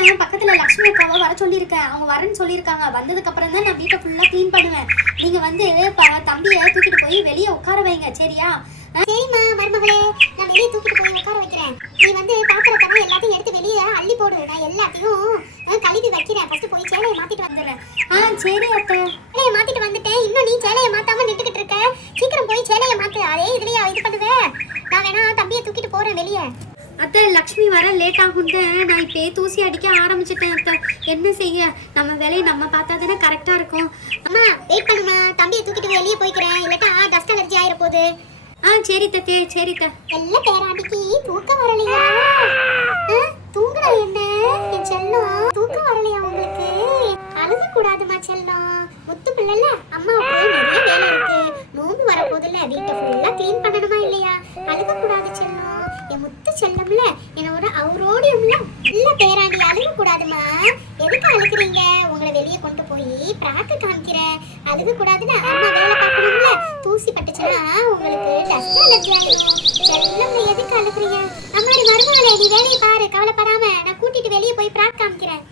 அதான் பக்கத்துல லக்ஷ்மி அக்காவை வர சொல்லியிருக்கேன். அவங்க வரேன்னு சொல்லியிருக்காங்க. வந்ததுக்கு அப்புறம் தான் நான் வீட்டை ஃபுல்லா க்ளீன் பண்ணுவேன். நீங்க வந்து தம்பியை தூக்கிட்டு போய் வெளியே உட்கார வைங்க, சரியா? சரிம்மா மருமகளே, நான் வெளியே தூக்கிட்டு போய் உட்கார வைக்கிறேன். நீ வந்து பாத்திரத்தை எல்லாத்தையும் எடுத்து வெளியே அள்ளி போடு. நான் எல்லாத்தையும் கழுவி வைக்கிறேன். ஃபர்ஸ்ட் போய் சேலையை மாத்திட்டு வந்துடுறேன். சரி அத்தை. சேலையை மாத்திட்டு வந்துட்டேன். இன்னும் நீ சேலையை மாத்தாம நின்றுகிட்டு இருக்க. சீக்கிரம் போய் சேலையை மாத்து. அதே இதுலயே இது பண்ணுவேன். நான் வேணா தம்பியை தூக்கிட்டு போறேன் வெளியே. அத்தை லக்ஷ்மி வர லேட் ஆகும்ட்டு நான் இப்பயே தூசி அடிக்க ஆரம்பிச்சிட்டேன் அத்தை. என்ன செய்ய, நம்ம வேலையை நம்ம பார்த்தா தானே கரெக்டா இருக்கும். அம்மா வெயிட் பண்ணுமா, தம்பியை தூக்கிட்டு வெளியே போய்க்கிறேன். இல்லாட்டா டஸ்ட் அலர்ஜி ஆயிர போகுது. சரி தத்தே, சரி த. எல்லா பேராண்டிக்கு தூக்கம் வரலையா? தூங்குறா என்ன என் செல்லம்? தூக்கம் வரலையா உங்களுக்கு? அழுக கூடாதுமா செல்லம். முத்து பிள்ளைல அம்மாவுக்கு நிறைய வேலை இருக்கு. நோம்பு வரப்போதில்ல, வீட்டை ஃபுல்லா க்ளீன் பண்ணணுமா இல்லையா? அழுக கூடாது செல்லம். என் முத்து செல்லம்ல என்னோட அவரோடியும்ல இல்ல பேராண்டி, அழுக கூடாதுமா. எதுக்கு அழுகுறீங்க? உங்களை வெளியே கொண்டு போய் பிராக்கு காமிக்கிறேன். அழுக கூடாதுன்னு அம்மா வேலை பார்க்கணும்ல. தூசி பட்டுச்சுன்னா உங்களுக்கு டஸ்ட் அலர்ஜி ஆயிடும். செல்லம்ல எதுக்கு அழுகுறீங்க? அம்மாடி மருமகளே, நீ வேலையை பாரு, கவலைப்படாம. நான் கூட்டிட்டு வெளியே போய் பிராக் காமிக்கிறேன்.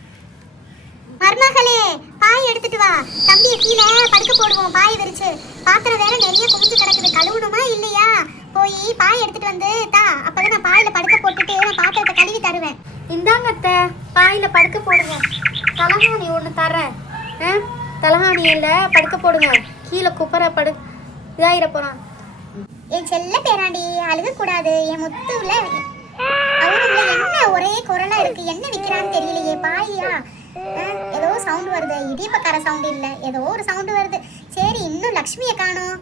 மருமகளே, பாய் எடுத்துட்டு வா. தம்பியை கீழே படுக்க போடுவோம் பாய் விரிச்சு. பாத்திரம் வேற நிறைய குமிஞ்சு கிடக்குது, கழுவணுமா இல்லையா? போய் பாய் எடுத்துட்டு வந்து தா. அப்பதான் நான் பாயில படுக்க போட்டுட்டு நான் பாத்திரத்தை கழுவி தருவேன். இந்தாங்க அத்தை, பாயில படுக்க போடுங்க. தலகாணி ஒன்று தரேன். தலகாணியில படுக்க போடுங்க. கீழே குப்பரை இதாயிர போறான். என் செல்ல பேராண்டி, அழுக கூடாது. என் முத்துல அவருல என்ன ஒரே குரலா இருக்கு? என்ன விக்கிறான்னு தெரியலையே. பாயா ஏதோ சவுண்ட் வருது. இடிப்பக்கார சவுண்ட் இல்ல, ஏதோ ஒரு சவுண்ட் வருது. சரி, இன்னும் லக்ஷ்மியை காணோம்.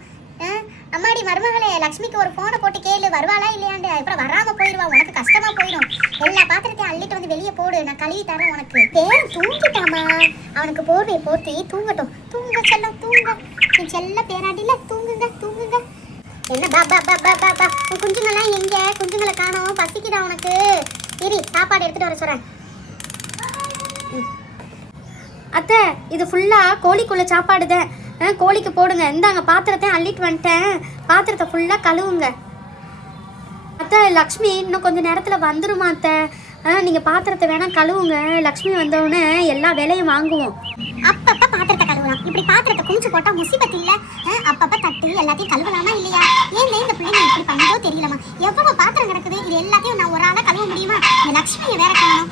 அம்மாடி மருமகளே, லக்ஷ்மிக்கு ஒரு போனை போட்டு கேளு, வருவாளா இல்லையாண்டு. அப்புறம் வராம போயிடுவா, உனக்கு கஷ்டமா போயிடும். எல்லா பாத்திரத்தையும் அள்ளிட்டு வந்து வெளியே போடு, நான் கழுவி தரேன் உனக்கு. பேர் தூங்கிட்டாமா? அவனுக்கு போர்வை போட்டு தூங்கட்டும். தூங்க செல்லம், தூங்க. நீ செல்ல பேராண்டில தூங்குங்க, தூங்குங்க. என்ன பாபா பாபா பாபா, உன் குஞ்சுங்கெல்லாம் எங்க? குஞ்சுங்களை காணோம். பசிக்குதா உனக்கு? சரி, சாப்பாடு எடுத்துட்டு வர சொல்றேன். அத்தை, இது ஃபுல்லா கோழிக்குள்ள சாப்பாடு தான். கோழிக்கு போடுங்க. இந்தாங்க பாத்திரத்தை அள்ளிட்டு வந்துட்டேன். பாத்திரத்தை ஃபுல்லா கழுவுங்க. அத்தை லக்ஷ்மி இன்னும் கொஞ்சம் நேரத்தில் வந்துருமா அத்தை? நீங்கள் பாத்திரத்தை வேணா கழுவுங்க. லக்ஷ்மி வந்தவுடனே எல்லா வேலையும் வாங்குவோம். அப்பப்ப பாத்திரத்தை கழுவலாம். இப்படி பாத்திரத்தை குமிச்சு போட்டா முசிபத் இல்ல? அப்பப்ப தட்டு எல்லாத்தையும் கழுவலாமா இல்லையா? ஏன் இந்த பிள்ளைங்க இப்படி பண்ணதோ தெரியலமா. எவ்வளவு பாத்திரம் கிடக்குது. இது எல்லாத்தையும் நான் ஒரு ஆளா கழுவ முடியுமா? இந்த லக்ஷ்மியை வேற காணும்.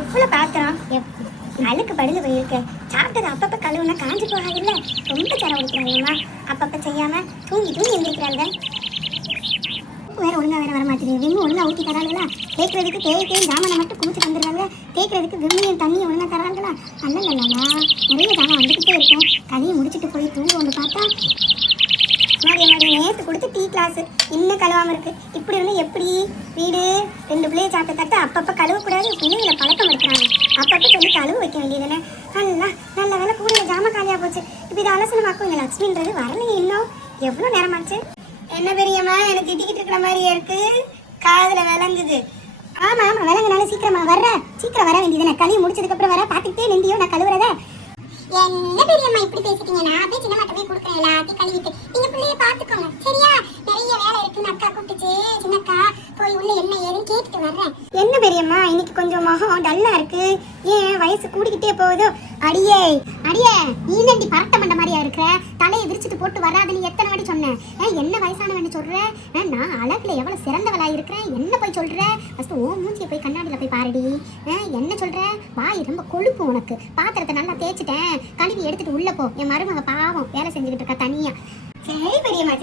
எவ்வளவு பாத்திரம் அழுக்கு படுது போயிருக்கு. சாப்பிட்டது அப்பப்ப கழுவுனா காஞ்சி போகாதுல்ல. ரொம்ப தர ஒழிக்கிறாங்கம்மா. அப்பப்ப செய்யாம தூங்கி தூங்கி எழுந்திருக்கிறாங்க. வேற ஒழுங்கா வேற வர மாட்டேங்குது. விம்மு ஒழுங்கா ஊற்றி தராங்களா? தேய்க்கிறதுக்கு தேய்க்கையும் ஜாமானை மட்டும் குமிச்சு தந்துடுறாங்க. தேய்க்கிறதுக்கு விம்மையும் தண்ணியை ஒழுங்கா தராங்களா? நல்ல நிறைய ஜாமான் வந்துக்கிட்டே இருக்கும். கதையை முடிச்சுட்டு போய் தூங்க ஒன்று பார்த்தா மாதிரி நேற்று கொடுத்து டீ கிளாஸ் இன்னும் கழுவாமல் இருக்கு. இப்படி வந்து எப்படி வீடு 2 பிள்ளைய சாப்பிட்ட தட்டு அப்பப்போ கழுவக்கூடாது. பிள்ளைகளை பழக்கம் எடுக்கிறாங்க. அப்பப்போ சொல்லி கழுவ வைக்க வேண்டியதுன்னு. நல்ல வேலை கூட ஜாமான் காலியாக போச்சு. இப்போ இதை அலசனமாக்கும். இந்த லக்ஷ்மின்றது வரலையே இன்னும். எவ்வளோ நேரமாச்சு? என்ன பெரியம்மா, எனக்கு இட்டிக்கிட்டு இருக்கிற மாதிரியே இருக்கு. காதில் விளங்குது. ஆமாம் விளங்குனாலும் சீக்கிரமா சீக்கிரம் வர வேண்டியதுன்னு. கழுவி முடிச்சதுக்கப்புறம் வர பார்த்துக்கிட்டே நின்றியோ நான் கழுவுறத. என்ன பெரியம்மா இப்படி பேசிட்டீங்க? நான் அப்படியே சின்ன மாட்டமே கொடுக்குறேன். எல்லாத்தையும் கழுவிட்டு நீங்க பிள்ளைய பாத்துக்கோங்க, சரியா? நிறைய வேலை இருக்குன்னு அக்கா கூப்பிட்டுச்சு. சின்னக்கா போய் உள்ள என்ன ஏதுன்னு கேட்டுட்டு வர்றேன். என்ன பெரியம்மா இன்னைக்கு கொஞ்சம் முகம் டல்லா இருக்கு? ஏன் வயசு கூடிக்கிட்டே போகுதோ? அடியே நீ நண்டி பரட்ட மண்ட மாதிரியா இருக்கிற? தலையை விரிச்சிட்டு போட்டு வராதுன்னு எத்தனை வாட்டி சொன்னேன்? என்ன வயசானவன்னு சொல்ற? நான் அழகுல எவ்வளவு சிறந்தவளா இருக்கிறேன். என்ன போய் சொல்ற? ஃபர்ஸ்ட் ஓ மூஞ்சியை போய் கண்ணாடியில போய் பாருடி. என்ன சொல்ற? வாய் ரொம்ப கொழுப்பு உனக்கு. பாத்திரத்தை நல்லா தேய்ச்சிட்டேன், கழுவி எடுத்துட்டு உள்ள போ. என் மருமக பாவம் வேலை செஞ்சுக்கிட்டு இருக்கா தனியா. சரி பெரியம்மா.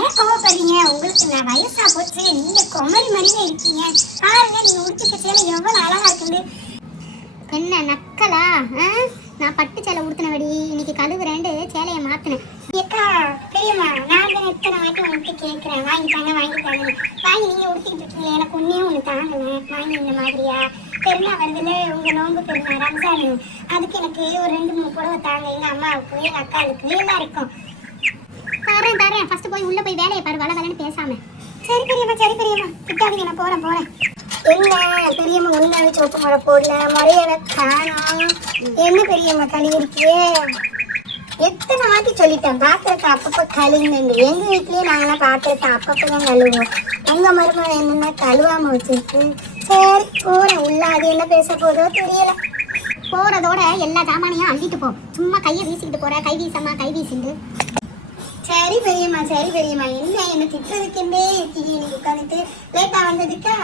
ஏன் கோவப்படுறீங்க? உங்களுக்கு நான் வயசா போச்சு. நீங்க குமரி மாதிரியே இருக்கீங்க. பாருங்க, நீங்க உடுத்திக்க சேலை எவ்வளவு அழகா இருக்குன்னு. என்ன நக்கலா? நான் பட்டு சேலை உடுத்தினபடி இன்னைக்கு கழுவுறேன்ட்டு சேலையை மாத்தினேன். ஏக்கா பெரியம்மா, நான் தான் எத்தனை வாட்டி உனக்கு கேட்குறேன், வாங்கிட்டாங்க வாங்கி நீங்க உடுத்திக்கிட்டு இருக்கீங்களே. எனக்கு ஒன்று தாங்கல. வாங்கி இந்த மாதிரியா? பெருனா வருதுல, உங்க நோம்பு பெருனா ரம்ஜானு. அதுக்கு எனக்கு ஒரு 2-3 புடவை தாங்க. எங்க அம்மாவுக்கு எங்க அக்காளுக்கு எல்லாருக்கும் தரேன். ஃபர்ஸ்ட் போய் உள்ள போய் வேலையை பாரு, வளன்னு பேசாம. சரி பெரியம்மா திட்டாதீங்க, நான் போறேன். என்ன பெரியம்மா ஒழுங்காவே சோப்பு மழை போடல, முறையவே காணும். என்ன பெரியம்மா கழுவி இருக்கியே? எத்தனை வாட்டி சொல்லிட்டேன் பாத்திரத்தை அப்பப்போ கழுவுங்க. எங்க வீட்லயே நாங்களாம் பாத்திரத்தை அப்பப்போ தான் கழுவுவோம். உங்க மருமகன் என்னன்னா கழுவாம வச்சிருக்கு. சரி போறேன் உள்ள, அது என்ன பேச போதோ தெரியல. போறதோட எல்லா சாமானையும் அள்ளிட்டு போ. சும்மா கையை வீசிக்கிட்டு போற, கை வீசம்மா கை வீசிண்டு. சரி பெரியம்மா சரி பெரியம்மா. என்ன திட்டுறதுக்குன்னே இருக்கீங்க நீங்க உட்காந்துட்டு லேட்டா வந்ததுக்கா?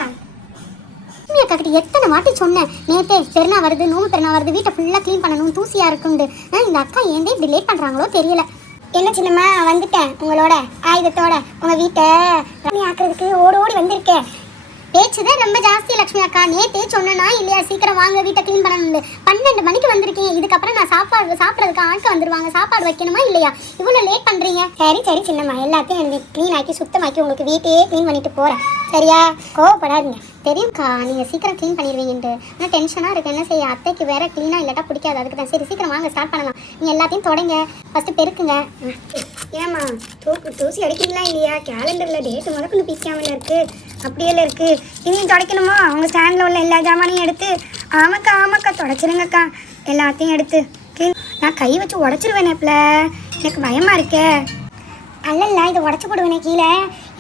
அக்காக்கிட்ட எத்தனை வாட்டி சொன்னேன், நேத்தே பெருநா வருது நோம்பு பெருநா வருது, வீட்டை ஃபுல்லாக க்ளீன் பண்ணணும் தூசியாக இருக்குண்டு. இந்த அக்கா ஏன் இப்படி லேட் பண்ணுறாங்களோ தெரியல. என்ன சின்னம்மா வந்துட்டேன் உங்களோட ஆயுதத்தோட. உங்க வீட்டை ஆக்குறதுக்கு ஓடி ஓடி வந்திருக்கேன். பேச்சுதான் ரொம்ப ஜாஸ்தி லட்சுமி அக்கா. நேத்தே சொன்னா இல்லையா சீக்கிரம் வாங்க வீட்டை க்ளீன் பண்ணணும். 12 மணிக்கு வந்திருக்கீங்க. இதுக்கப்புறம் நான் சாப்பிட்றதுக்கு ஆட்கள் வந்துருவாங்க. சாப்பாடு வைக்கணுமா இல்லையா? இவ்வளோ லேட் பண்ணுறீங்க. சரி சரி சின்னம்மா எல்லாத்தையும் க்ளீன் ஆக்கி சுத்தமாக்கி உங்களுக்கு வீட்டையே க்ளீன் பண்ணிட்டு போகிறேன். சரியா? கோவப்படாதீங்க. தெரியும்க்கா நீங்கள் சீக்கிரம் க்ளீன் பண்ணிடுவீங்கன்ட்டு. ஆனால் டென்ஷனாக இருக்குது. என்ன செய்ய, அத்தைக்கு வேற க்ளீனாக இல்லாட்டா பிடிக்காது. அதுக்கு தான் சரி சீக்கிரம் வாங்க ஸ்டார்ட் பண்ணலாம். நீங்கள் எல்லாத்தையும் தொடங்க, ஃபஸ்ட்டு பெருக்குங்க. ஏம்மா தூசி அடிக்கிறீங்களா இல்லையா? கேலண்டரில் டேட்டு முதற்கொண்டு பிக்காமல் இருக்குது. அப்படியெல்லாம் இருக்குது. இதையும் துடைக்கணுமா? அவங்க ஸ்டாண்டில் உள்ள எல்லா ஜாமானையும் எடுத்து ஆமாக்கா துடைச்சிருங்கக்கா. எல்லாத்தையும் எடுத்து க்ளீன். நான் கை வச்சு உடச்சிருவேன். எனக்கு பயமாக இருக்கே. அல்ல இதை உடச்சி போடுவேனே கீழே.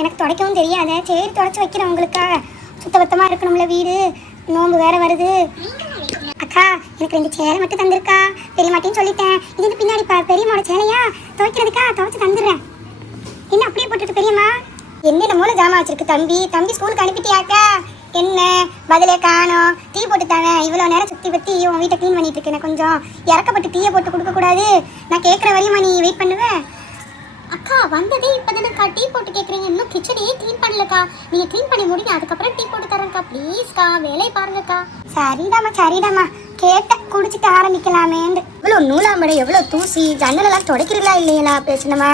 எனக்கு துடைக்கவும் தெரியாத. சரி துடைச்சி வைக்கிறேன் உங்களுக்காக. சுத்தபத்தமாக இருக்கணும்ல வீடு. நோம்பு வேற வருது. அக்கா எனக்கு 2 சேலை மட்டும் தந்திருக்கா. பெரியமாட்டின்னு சொல்லிட்டேன். இது பின்னாடி பெரியம்மாவோட சேலையா துவைக்கிறதுக்கா? துவைச்சு தந்துடுறேன். என்ன அப்படியே போட்டுட்டு பெரியம்மா என்னென்ன மூளை ஜாமான் வச்சிருக்கு. தம்பி ஸ்கூலுக்கு அனுப்பிட்டியாக்கா? என்ன பதிலே காணோம். டீ போட்டு தானே இவ்வளோ நேரம் சுற்றி பற்றி உன் வீட்டை க்ளீன் பண்ணிட்டு இருக்கேன். கொஞ்சம் இறக்கப்பட்டு டீயை போட்டு கொடுக்கக்கூடாது. நான் கேட்குற வரையுமா நீ வெயிட் பண்ணுவேன்? அக்கா வந்ததே இப்போதானக்கா டீ போட்டு கேட்குறீங்க. இன்னும் கிச்சனையே க்ளீன் பண்ணலக்கா. நீங்கள் க்ளீன் பண்ணி முடிங்க, அதுக்கப்புறம் டீ போட்டு தரேன்க்கா. ப்ளீஸ்க்கா வேலையை பாருங்கக்கா. சரிடாமா கேட்ட குடிச்சிட்டு ஆரம்பிக்கலாமேண்டு. இவ்வளோ நூலாம்படை எவ்வளோ தூசி. ஜன்னலெல்லாம் துடைக்கிறீங்களா இல்லைங்களா பேசணுமா?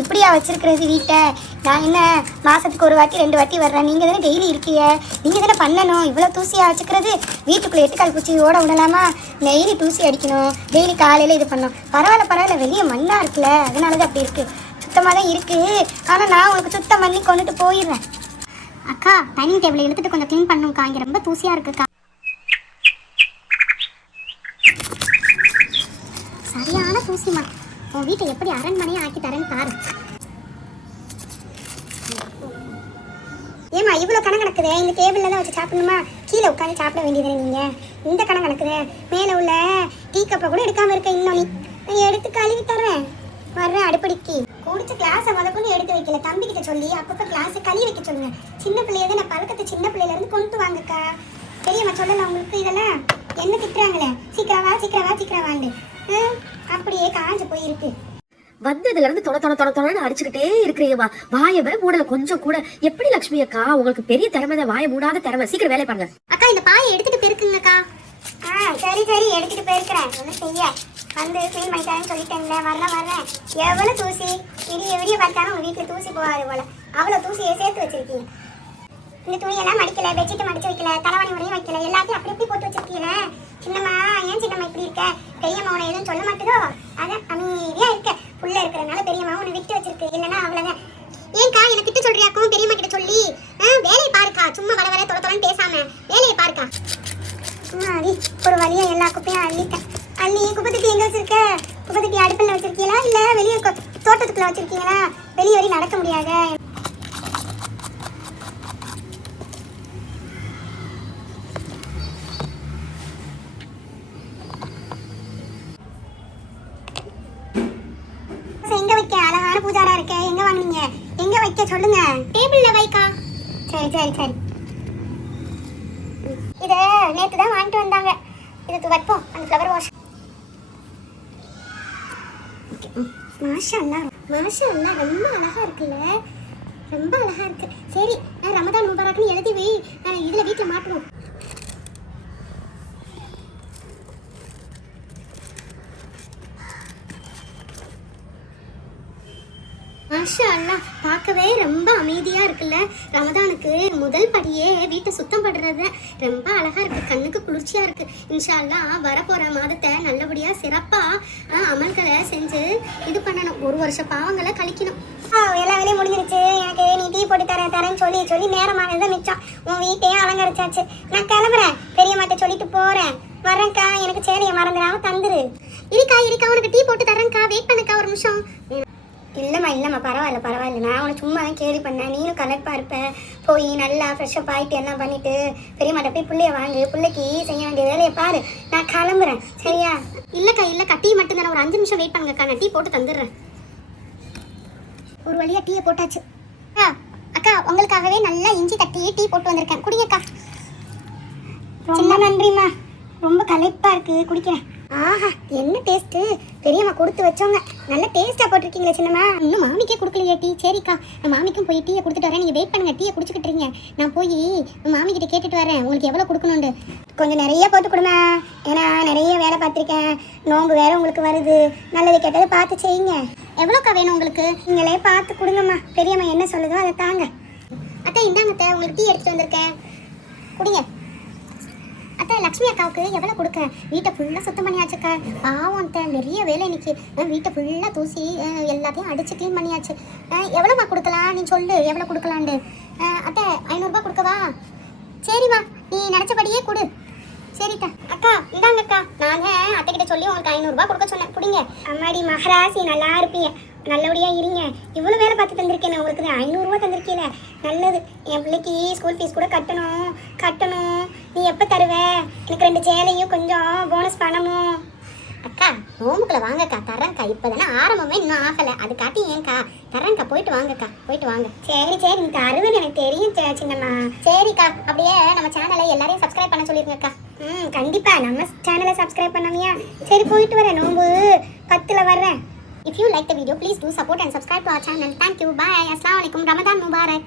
இப்படியா வச்சிருக்கிறது வீட்டை? நான் என்ன மாதத்துக்கு 1 வாட்டி 2 வாட்டி வர்றேன். நீங்கள் தானே டெய்லி இருக்கீங்க. நீங்கள் தானே பண்ணணும். இவ்வளோ தூசியாக வச்சுக்கிறது வீட்டுக்குள்ளே 8 கால் பூச்சி ஓட விடலாமா? டெய்லி தூசி அடிக்கணும். டெய்லி காலையில் இது பண்ணணும். பரவாயில்ல வெளியே மண்ணாக இருக்குல்ல, அதனால தான் அப்படி இருக்குது. சுத்தமாக தான் இருக்குது. ஆனால் நான் உங்களுக்கு சுத்தம் பண்ணி கொண்டுட்டு போயிடுறேன். அக்கா டைனிங் டேபிள் எடுத்துகிட்டு கொஞ்சம் க்ளீன் பண்ணுங்கக்கா. இங்கே ரொம்ப தூசியாக இருக்குக்கா. சரியான தூசிமா. உன் வீட்டை எப்படி அரண்மனையை ஆக்கி தரேன்னு பாரு. ஏம்மா இவ்வளோ கணக்கு நடக்குது. இந்த டேபிளில் தான் வச்சு சாப்பிடணுமா? கீழே உட்காந்து சாப்பிட வேண்டியது நீங்கள். இந்த கணக்கு நடக்குது. மேலே உள்ள டீ கப்பை கூட எடுக்காமல் இருக்க. இன்னொன்று நான் எடுத்து கழுவி தர்றேன். வர்றேன் அடுப்படிக்கு. குடிச்ச கிளாஸை முதற்கொண்டு எடுத்து வைக்கல. தம்பிக்கிட்ட சொல்லி அப்பப்போ கிளாஸை கழுவி வைக்க சொல்லுங்க. சின்ன பிள்ளையதை நான் பழக்கத்தை சின்ன பிள்ளையிலேருந்து கொண்டு வாங்கக்கா. பெரியம்மா சொல்லலாம் உங்களுக்கு இதெல்லாம். என்ன திட்டுறாங்களே சீக்கிரம் வாண்டு. அப்படியே காஞ்சு போயிருக்கு. வந்ததுல இருந்து தொட அடிச்சுக்கிட்டே இருக்கிறீங்கம்மா. வாயவே மூடல கொஞ்சம் கூட. எப்படி லட்சுமி அக்கா, உங்களுக்கு பெரிய திறமை தான். வாய மூடாத திறமை. சீக்கிரம் வேலை பாருங்க. அக்கா இந்த பாயை எடுத்துட்டு பெருக்குங்கக்கா. சரி எடுத்துட்டு போயிருக்கிறேன். ஒன்றும் செய்ய வந்து க்ளீன் பண்ணிட்டாருன்னு சொல்லிட்டேன்ல. வர்றேன். எவ்வளோ தூசி. விடிய பார்த்தாலும் உங்கள் வீட்டில் தூசி போகாது போல. அவ்வளோ தூசியை சேர்த்து வச்சிருக்கீங்க. இந்த துணியெல்லாம் மடிக்கல, பெட்ஷீட்டை மடிச்சு வைக்கல, தலைவாணி முறையும் வைக்கல. எல்லாத்தையும் அப்படி போட்டு வச்சிருக்கீங்களே. சின்னம்மா ஏன் சின்னம்மா இப்படி இருக்க? பெரியம்மா உன்னை எதுவும் சொல்ல மாட்டேதோ? அதான் அமைதியாக இருக்க. புள்ள இருக்கிறதுனால பெரியம்மா உன்னை விட்டு வச்சிருக்கு. இல்லைன்னா அவ்வளோதான். ஏன்க்கா எனக்கு கிட்ட சொல்றியாக்கும்? பெரியம்மா கிட்ட சொல்லி வேலையை பாருக்கா. சும்மா வர தொலைன்னு பேசாம வேலையை பாருக்கா. அடி ஒரு வழியா எல்லா குப்பையும் அள்ளிட்டேன். அள்ளி குப்பைத்தட்டி எங்கே வச்சிருக்க? குப்பைத்தட்டி அடுப்பில் வச்சிருக்கீங்களா இல்லை வெளியே தோட்டத்துக்குள்ள வச்சிருக்கீங்களா? வெளியே வரையும் நடக்க முடியாத. எங்க வைக்க? அழகான பூஜாரா இருக்க. எங்க வாங்குனீங்க? எங்க வைக்க சொல்லுங்க. டேபிள்ல வைக்கா. சரி இதை நேற்று தான் வாங்கிட்டு வந்தாங்க. இதுக்கு வைப்போம் அந்த ஃப்ளவர் வாஷ். மாஷா அல்லாஹ் ரொம்ப அழகா இருக்குல்ல. ரொம்ப அழகா இருக்கு. சரி ரமதான் முபாரக்னு எழுதி வை. இதில் வீட்டில் மாட்டுவோம். மாஷா அல்லாஹ் பார்க்கவே ரொம்ப அமைதியா இருக்குல்ல. ரமதானுக்கு முதல் படியே வீட்டை சுத்தம் பண்றது. ரொம்ப அழகா இருக்கு. கண்ணுக்கு குளிர்ச்சியா இருக்கு. இன்ஷா அல்லாஹ் வரப்போற மாதத்தை நல்லபடியா சிறப்பா அமல்களை செஞ்சு இது பண்ணணும். 1 வருஷ பாவங்களை கழிக்கணும். எல்லா வேலையும் முடிஞ்சிருச்சு. எனக்கு நீ டீ போட்டு தரேன்னு சொல்லி நேரமானது மிச்சம். உன் வீட்டையும் அலங்கரிச்சாச்சு. நான் கிளம்புறேன். பெரியம்மாட்ட சொல்லிட்டு போறேன். வரேன்க்கா, எனக்கு சேலையை மறந்துடாம தந்துரு. இருக்கா உனக்கு டீ போட்டு தரேன்க்கா, வெயிட் பண்ணுக்கா ஒரு நிமிஷம். இல்லைம்மா பரவாயில்ல, நான் உனக்கு சும்மா தான் கேள்வி பண்ணேன். நீனும் கலப்பாக இருப்ப, போய் நல்லா ஃப்ரெஷ்ஷப் ஆகிட்டு எல்லாம் பண்ணிவிட்டு பெரியம்மாட்ட போய் பிள்ளைய வாங்கு, பிள்ளைக்கு செய்ய வேண்டிய வேலையை பாரு, நான் கிளம்புறேன் சரியா? இல்லைக்கா டீ மட்டும் தானே, ஒரு 5 நிமிஷம் வெயிட் பண்ணுங்கக்கா, நான் டீ போட்டு தந்துடுறேன். ஒரு வழியாக டீயை போட்டாச்சு. அக்கா உங்களுக்காகவே நல்லா இஞ்சி தட்டி டீ போட்டு வந்திருக்கேன், குடிங்கக்கா. ரொம்ப நன்றிம்மா, ரொம்ப களைப்பாக இருக்குது, குடிக்கிறேன். ஆஹா என்ன டேஸ்ட்டு, பெரியம்மா கொடுத்து வச்சோங்க, நல்ல டேஸ்ட்டாக போட்டிருக்கீங்களே சின்னம்மா. இன்னும் மாமிக்கே கொடுக்கலையே டீ. சரிக்கா, நான் மாமிக்கும் போய் டீயை கொடுத்துட்டு வரேன், நீங்கள் வெயிட் பண்ணுங்கள், டீயை குடிச்சிக்கிட்டுறீங்க. நான் போய் மாமிக்கிட்ட கேட்டுட்டு வரேன் உங்களுக்கு எவ்வளோ கொடுக்கணுண்டு. கொஞ்சம் நிறைய போட்டு கொடுங்க, ஏன்னா நிறைய வேலை பார்த்துருக்கேன், நோம்பு வேறு உங்களுக்கு வருது, நல்லது கெட்டது பார்த்து செய்யுங்க. எவ்வளோக்கா வேணும் உங்களுக்கு? நீங்களே பார்த்து கொடுங்கம்மா, பெரியம்மா என்ன சொல்லுதோ அதை தாங்க. அத்தை இந்தாங்க அத்தை, உங்களுக்கு டீ எடுத்துகிட்டு வந்திருக்கேன், குடிங்க. அத்தை லக்ஷ்மி அக்காவுக்கு எவ்வளோ கொடுக்க? வீட்டை ஃபுல்லாக சுத்தம் பண்ணியாச்சுக்கா. பாவம் அத்தை, நிறைய வேலை இன்னைக்கு. வீட்டை ஃபுல்லாக தூசி எல்லாத்தையும் அடித்து க்ளீன் பண்ணியாச்சு. எவ்வளோமா கொடுக்கலாம் நீ சொல்லு, எவ்வளோ கொடுக்கலான்ட்டு. அத்தை 500 ரூபாய் கொடுக்கவா? சரிம்மா, நீ நினச்சபடியே கொடு. சரிக்கா. அக்கா இந்தாங்கக்கா, நாங்கள் அத்தைக்கிட்ட சொல்லி உங்களுக்கு 500 ரூபாய் கொடுக்க சொன்னேன், பிடிங்க. அம்மாடி மகராசி, நல்லா இருப்பீங்க, நல்லபடியாக இருங்க. இவ்வளோ வேலை பார்த்து தந்திருக்கேன், உங்களுக்கு 500 ரூபா தந்திருக்கீல, நல்லது. என் பிள்ளைக்கு ஸ்கூல் ஃபீஸ் கூட கட்டணும். நீ எப்போ தருவ? எனக்கு 2 சேலையும் கொஞ்சம் போனஸ் பணமும். அக்கா நோம்புக்குள்ள வாங்கக்கா, தரேன்க்கா. இப்போ தானே ஆரம்பமே இன்னும் ஆகலை, அது காட்டி ஏன்க்கா? தரேன்க்கா, போயிட்டு வாங்கக்கா, போயிட்டு வாங்க. சரி நீ தருவேன்னு எனக்கு தெரியும் சின்னம்மா. சரிக்கா, அப்படியே நம்ம சேனலை எல்லாரையும் சப்ஸ்கிரைப் பண்ண சொல்லிருங்கக்கா. கண்டிப்பாக நம்ம சேனலை சப்ஸ்கிரைப் பண்ணாமையா? சரி போயிட்டு வரேன், நோம்பு 10ல் வர்றேன். If you like the video, please do support and subscribe to our channel. Thank you. Bye. Assalamu alaikum. Ramadan Mubarak.